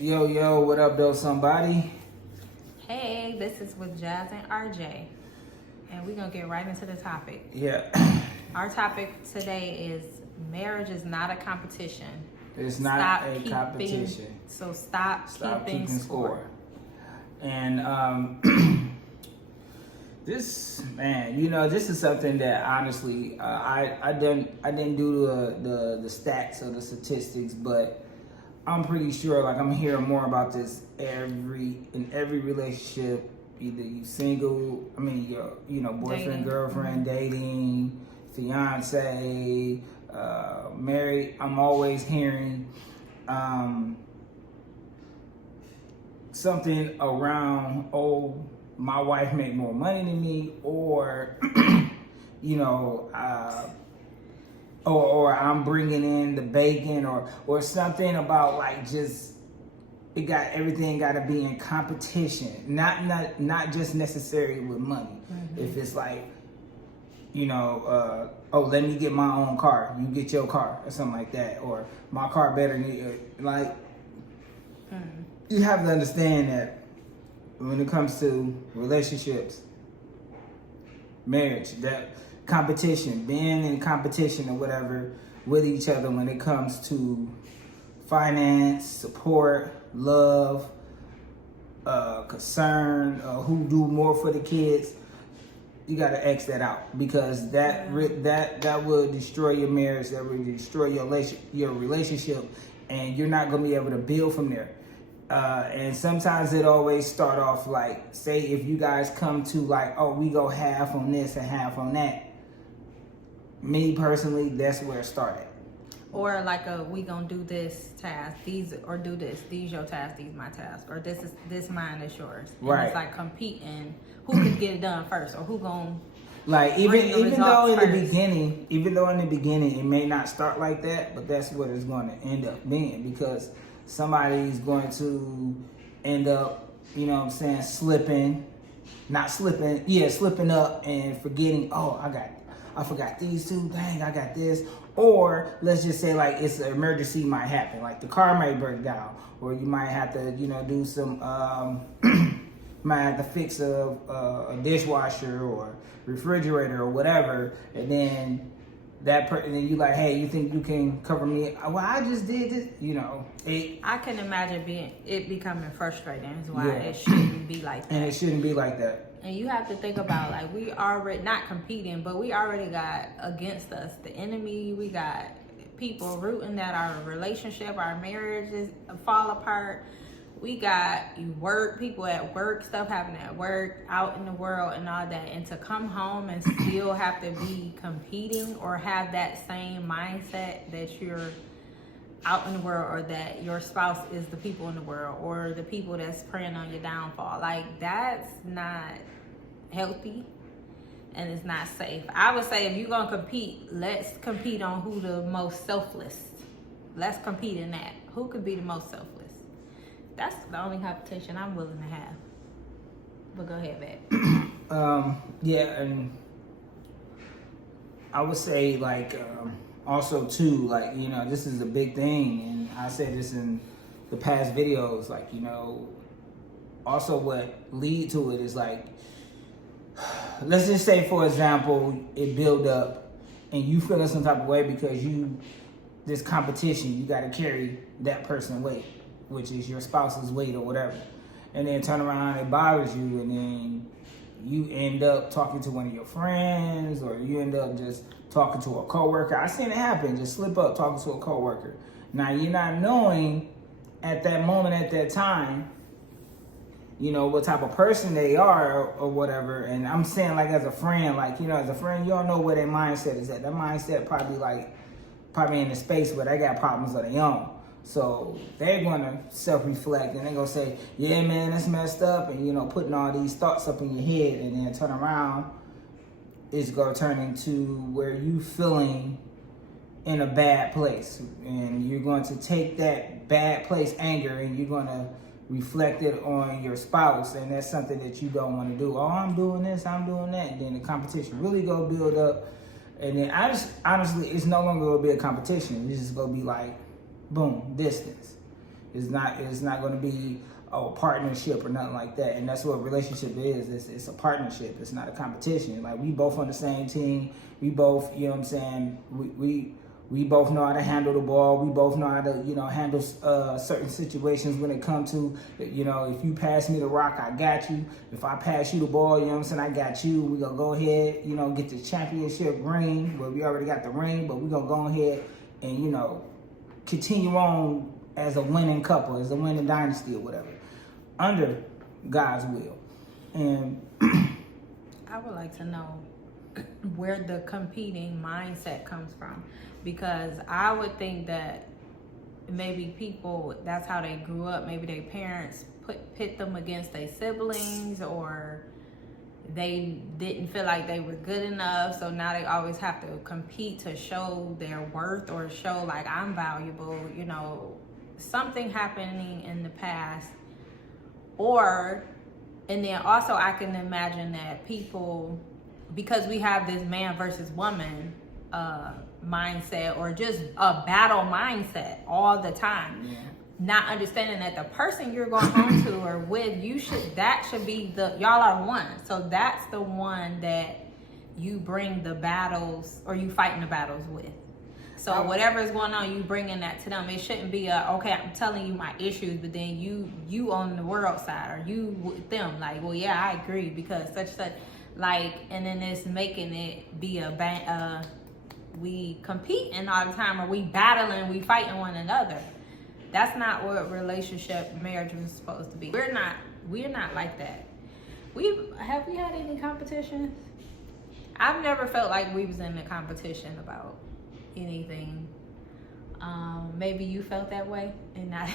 Yo, yo, what up, though, somebody? Hey, this is with Jazz and RJ, and we're gonna get right into the topic. Yeah. Our topic today is marriage is not a competition. It's not a competition. So stop keeping score. And this, man, this is something that honestly, I didn't do the stats or the statistics, but I'm pretty sure, like, I'm hearing more about this in every relationship. Either you single, your boyfriend, Dating. girlfriend, dating, fiance, married. I'm always hearing something around, oh, my wife make more money than me, or or I'm bringing in the bacon, or something about, like, just everything got to be in competition, not just necessarily with money. Mm-hmm. If it's like, oh, let me get my own car, you get your car, or something like that, or my car better than like. Mm-hmm. You have to understand that when it comes to relationships, marriage, that competition, being in competition or whatever with each other when it comes to finance, support, love, concern, who do more for the kids, you got to X that out, because that will destroy your marriage, that will destroy your relationship, and you're not going to be able to build from there. And sometimes it always start off like, say if you guys come to like, oh, we go half on this and half on that. Me personally, that's where it started. Or like we gonna do this task, these your task, these my task, or this mine is yours. And right. It's like competing who can get it done first, or who gonna like even though in the beginning it may not start like that, but that's what it's going to end up being, because somebody's going to end up, slipping up and forgetting, oh, I forgot these two, dang, I got this. Or let's just say, like, it's an emergency might happen, like the car might break down, or you might have to, do some, might have to fix a dishwasher or refrigerator or whatever, and then then you like, hey, you think you can cover me? Well, I just did this, I can imagine it becoming frustrating. Is why it shouldn't be like that. And it shouldn't be like that. And you have to think about, like, we already not competing, but we already got against us the enemy. We got people rooting that our relationship, our marriages fall apart. We got people at work, stuff happening at work, out in the world and all that. And to come home and still have to be competing or have that same mindset that you're out in the world, or that your spouse is the people in the world, or the people that's preying on your downfall. Like, that's not healthy and it's not safe. I would say if you're going to compete, let's compete on who the most selfless. Let's compete in that. Who could be the most selfless? That's the only competition I'm willing to have. But go ahead, babe. Yeah, and I would say, like, also too, like, this is a big thing, and I said this in the past videos, like, also what lead to it is, like, let's just say, for example, it build up and you feel in some type of way because this competition, you got to carry that person's weight, which is your spouse's weight or whatever, and then turn around, it bothers you, and then you end up talking to one of your friends, or you end up just talking to a coworker. I seen it happen, just slip up talking to a coworker. Now, you're not knowing at that moment, at that time, what type of person they are or whatever. And I'm saying, like, as a friend, like, as a friend, you don't know where their mindset is at. That mindset probably in the space where they got problems of their own. So they're going to self-reflect, and they're going to say, yeah, man, that's messed up, and, putting all these thoughts up in your head, and then turn around, it's going to turn into where you feeling in a bad place. And you're going to take that bad place, anger, and you're going to reflect it on your spouse, and that's something that you don't want to do. Oh, I'm doing this, I'm doing that, and then the competition really go build up, and then honestly, it's no longer going to be a competition. It's just going to be like, boom, distance. It's not going to be a partnership or nothing like that. And that's what a relationship is. It's a partnership. It's not a competition. Like, we both on the same team. We both, you know what I'm saying, we both know how to handle the ball. We both know how to, you know, handle certain situations when it comes to, you know, if you pass me the rock, I got you. If I pass you the ball, you know what I'm saying, I got you. We're going to go ahead, you know, get the championship ring. Well, we already got the ring, but we're going to go ahead and, you know, continue on as a winning couple, as a winning dynasty or whatever, under God's will. And I would like to know where the competing mindset comes from, because I would think that maybe people, that's how they grew up. Maybe their parents pit them against their siblings, or they didn't feel like they were good enough, so now they always have to compete to show their worth or show like I'm valuable, you know, something happening in the past. And then also I can imagine that people, because we have this man versus woman mindset, or just a battle mindset all the time, not understanding that the person you're going home to or with, that should be y'all are one. So that's the one that you bring the battles, or you fighting the battles with. So whatever is going on, you bringing that to them. It shouldn't be okay, I'm telling you my issues, but then you on the world side, or you with them, like, well, yeah, I agree because such, like, and then it's making it be we competing all the time, or we battling, we fighting one another. That's not what marriage was supposed to be. We're not like that. Have we had any competitions? I've never felt like we was in a competition about anything. Maybe you felt that way, and I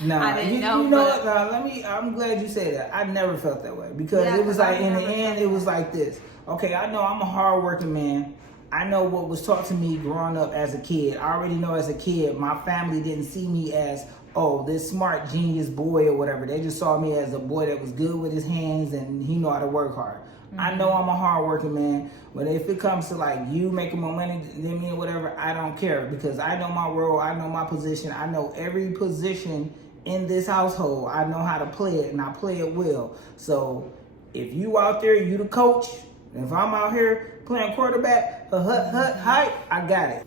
didn't know. You know what? I'm glad you say that. I never felt that way, because it was like, in the end, it was like this. Okay, I know I'm a hardworking man. I know what was taught to me growing up as a kid. I already know as a kid, my family didn't see me as, oh, this smart genius boy or whatever. They just saw me as a boy that was good with his hands and he know how to work hard. Mm-hmm. I know I'm a hardworking man, but if it comes to like you making more money than me or whatever, I don't care, because I know my role, I know my position, I know every position in this household. I know how to play it, and I play it well. So if you out there, you the coach, and if I'm out here playing quarterback, I got it.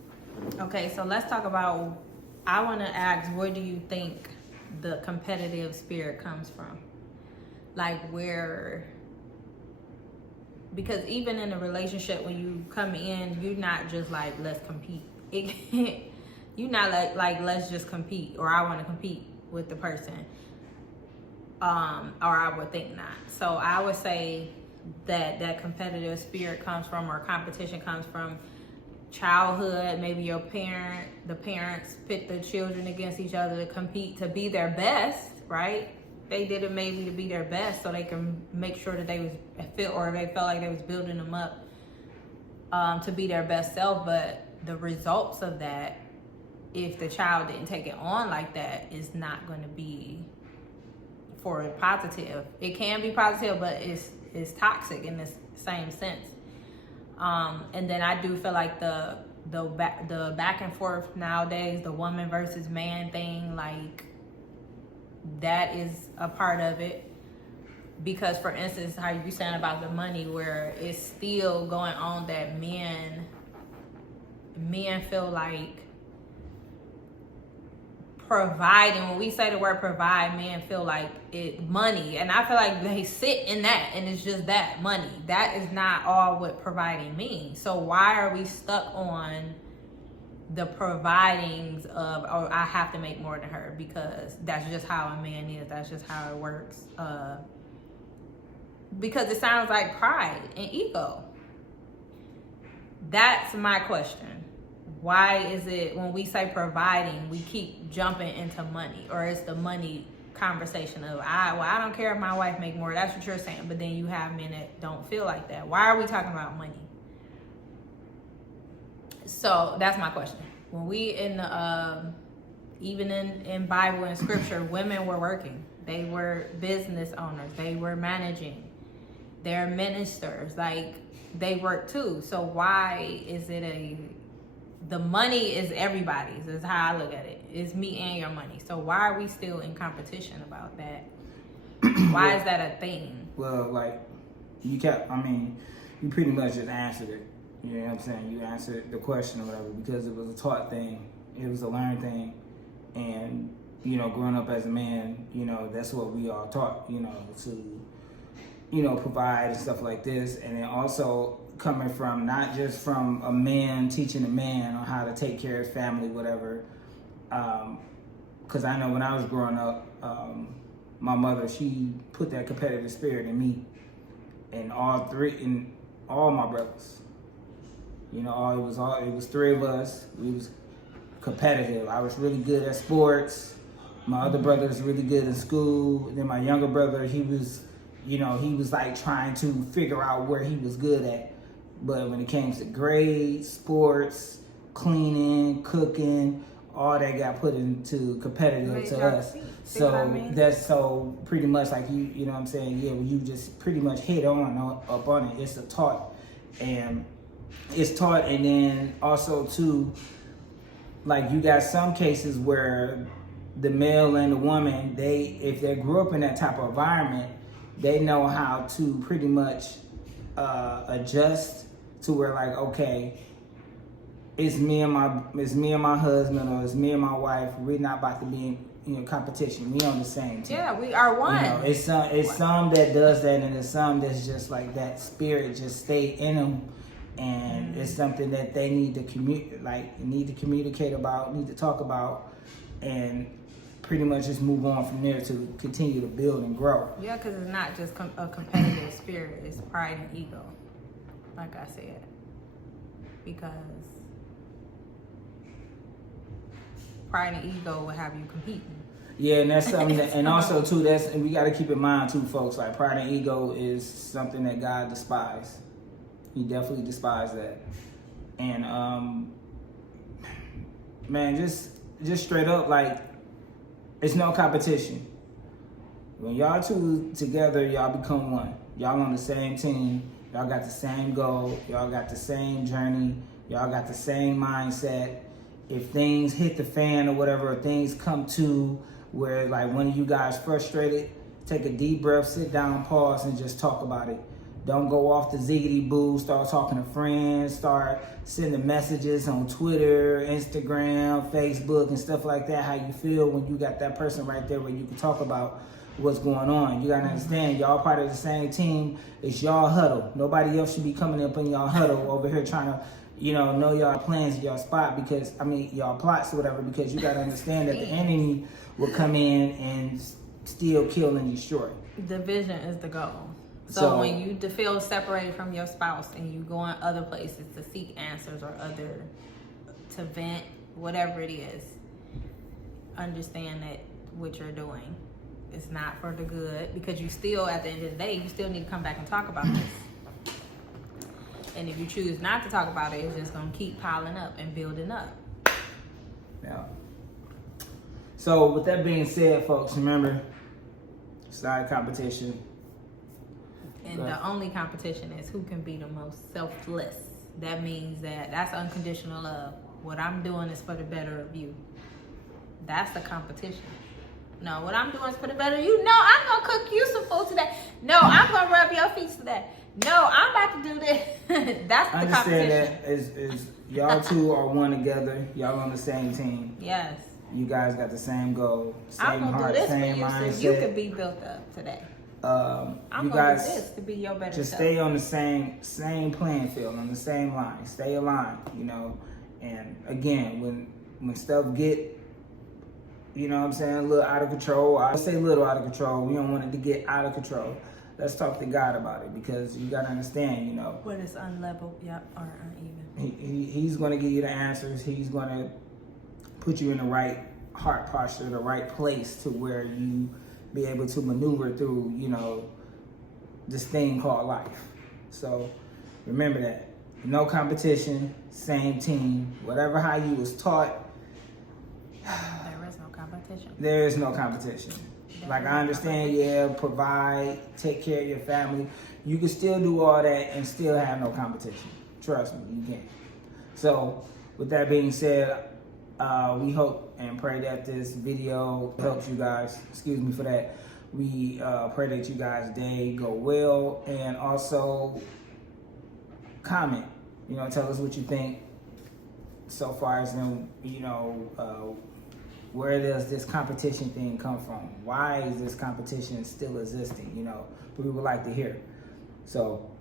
Okay, so let's talk about, I want to ask, where do you think the competitive spirit comes from? Like, because even in a relationship, when you come in, you're not just like, let's compete. You're not like let's just compete, or I want to compete with the person. Or I would think not. So I would say that competitive spirit comes from, or competition comes from, childhood. Maybe the parents pit the children against each other to compete to be their best, right? They did it maybe to be their best, so they can make sure that they felt like they was building them up to be their best self. But the results of that, if the child didn't take it on like that, is not going to be for a positive. It can be positive, but it's toxic in the same sense. And then I do feel like the back and forth nowadays, the woman versus man thing, like, that is a part of it. Because, for instance, how you saying about the money, where it's still going on that men feel like providing. When we say the word provide, men feel like it money, and I feel like they sit in that, and it's just that money. That is not all what providing means. So why are we stuck on the providings of, oh, I have to make more than her, because that's just how a man is, that's just how it works? Because it sounds like pride and ego. That's my question. Why is it when we say providing, we keep jumping into money, or it's the money conversation of, I don't care if my wife make more. That's what you're saying. But then you have men that don't feel like that. Why are we talking about money? So that's my question. When we even in Bible and scripture, women were working. They were business owners. They were managing. They're ministers. Like, they work too. So why is it the money is everybody's, is how I look at it. It's me and your money. So why are we still in competition about that? Why is that a thing? Well, like, you pretty much just answered it. You know what I'm saying? You answered the question or whatever, because it was a taught thing. It was a learned thing. And, you know, growing up as a man, you know, that's what we all taught, you know, to, you know, provide and stuff like this. And then also coming from, not just from a man teaching a man on how to take care of his family, whatever. Because I know when I was growing up, my mother, she put that competitive spirit in me and all my brothers. You know, it was three of us. We was competitive. I was really good at sports. My other brother was really good in school. And then my younger brother, he was like trying to figure out where he was good at. But when it came to grades, sports, cleaning, cooking, all that got put into competitive to us. So that's so pretty much like you know what I'm saying? Yeah, well, you just pretty much hit up on it. It's a taught. And it's taught, and then also too, like, you got some cases where the male and the woman, if they grew up in that type of environment, they know how to pretty much adjust to where, like, okay, it's me and my husband, or it's me and my wife. We're not about to be in competition. We on the same team. Yeah, we are one. You know, it's some that does that, and it's some that's just like that spirit just stay in them, and it's something that they need to communicate about, need to talk about, and pretty much just move on from there to continue to build and grow. Yeah, because it's not just a competitive spirit. It's pride and ego, like I said, because pride and ego will have you competing. Yeah, and that's something that, and also too, and we got to keep in mind too, folks, like, pride and ego is something that God despised. He definitely despised that. And man, just straight up, like, it's no competition. When y'all two together, y'all become one. Y'all on the same team. Y'all got the same goal. Y'all got the same journey. Y'all got the same mindset. If things hit the fan or whatever, or things come to where, like, one of you guys frustrated, take a deep breath, sit down, pause, and just talk about it. Don't go off the ziggity boo, start talking to friends, start sending messages on Twitter, Instagram, Facebook, and stuff like that, how you feel when you got that person right there where you can talk about what's going on. You gotta understand, y'all part of the same team. It's y'all huddle. Nobody else should be coming up in y'all huddle over here trying to, you know y'all plans, y'all spot, because, y'all plots or whatever, because you gotta understand that the enemy will come in and steal, kill, and destroy. Division is the goal. So when you feel separated from your spouse and you go in other places to seek answers or to vent, whatever it is, understand that what you're doing is not for the good, because you still, at the end of the day, you still need to come back and talk about this. And if you choose not to talk about it, it's just going to keep piling up and building up. Yeah. So with that being said, folks, remember, it's not a competition. And the only competition is who can be the most selfless. That means that's unconditional love. What I'm doing is for the better of you. That's the competition. No, what I'm doing is for the better of you. No, I'm going to cook you some food today. No, I'm going to rub your feet today. No, I'm about to do this. That's the competition. Understand that is y'all two are one together. Y'all on the same team. Yes. You guys got the same goal, same I'm heart, do this same for you mindset. So you could be built up today. I'm you gonna guys do this to be your better just self. stay on the same playing field, on the same line. Stay aligned, you know. And again, when stuff get, you know what I'm saying, a little out of control, I say a little out of control. We don't want it to get out of control. Let's talk to God about it, because you gotta understand, you know. When it's unlevel, or uneven. He's gonna give you the answers. He's gonna put you in the right heart posture, the right place to where you be able to maneuver through, you know, this thing called life. So remember that. No competition, same team. Whatever how you was taught. There is no competition. There is no competition. Like, I understand, yeah, provide, take care of your family. You can still do all that and still have no competition. Trust me, you can. So with that being said, we hope and pray that this video helps you guys. Excuse me for that. We pray that you guys' day go well, and also comment. You know, tell us what you think so far as them. You know, where does this competition thing come from? Why is this competition still existing? You know, we would like to hear. So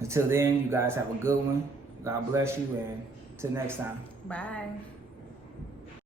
until then, you guys have a good one. God bless you, and till next time. Bye.